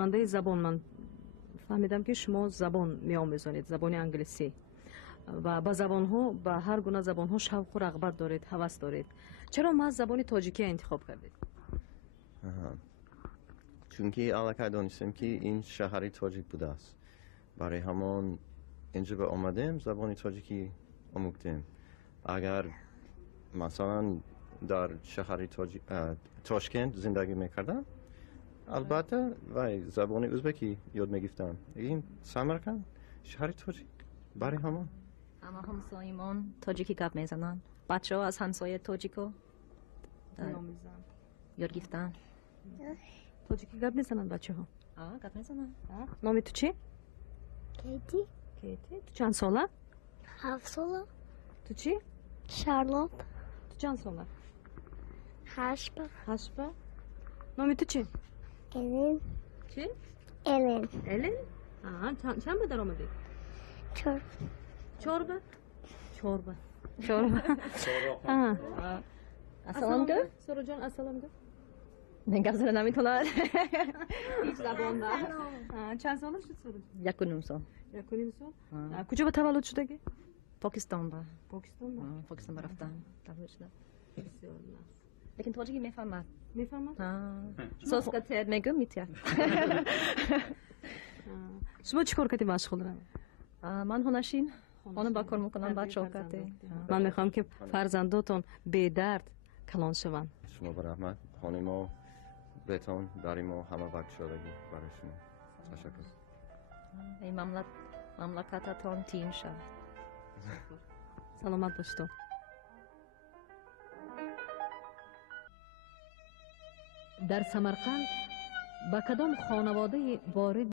خواننده زبان من فهمیدم که شما زبان میآموزید، زبان انگلیسی و با زبان ها، با هر گونه زبان ها شوق و رغبت دارید، هوس دارید. چرا ما زبان تاجیکی انتخاب کردید؟ چون که علاقه دانستم که این شهر تاجیک بوده است. برای همان اینجا به آمدیم زبان تاجیکی آموختیم. اگر مثلا در شهر تاشکند زندگی میکردم البته و زبان ازبکی یاد میگفتم. این سمرقند شهر تاجیک برای همان اما همسایمان تاجیکی گپ میزنن. بچه ها از همسایه تاجیکو یاد گرفتن. تاجیکی گپ میزنن بچه ها؟ گپ میزنن. نام تو چی؟ کیتی. کیتی. تو چند ساله؟ 7 ساله. تو چی؟ شارلوت. تو چند ساله؟ 8. 8. نام تو چی؟ الین. چی؟ الین. الین؟ چند به در آمدی؟ 4. چوربه؟ چوربه. Assalamu alaikum. سورو جان assalamu alaikum. من گپ زدن نمیتونم. هیچ زبان نه. چند ساله شد سورو جان؟ 1.5 سال. 1.5 سال. کجا به تولد شدگی؟ پاکستان با. پاکستان رفتن. تولد شدم. بسیار ناز. لیکن تاجیکی میفهمد. میفهمد؟ سوسکت میگم میتونم. شما چیکار کردی مشغول رو؟ من هنرشین. خانم با کار میکنم با چوکاته. من میخوام که فرزنداتون به درد کلان شوند. شما به رحمت خانم و بهتون برای ما همه وقت شدگی برای شما تشکر. این مملکتتان تیم شد. سلامت باشتون. در سمرقند با کدام خانواده وارد